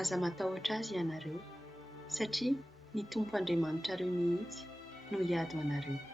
Aza matahotra azy ianareo satria ny Tompo Andriamanitrareo mihitsy no hiady ho anareo.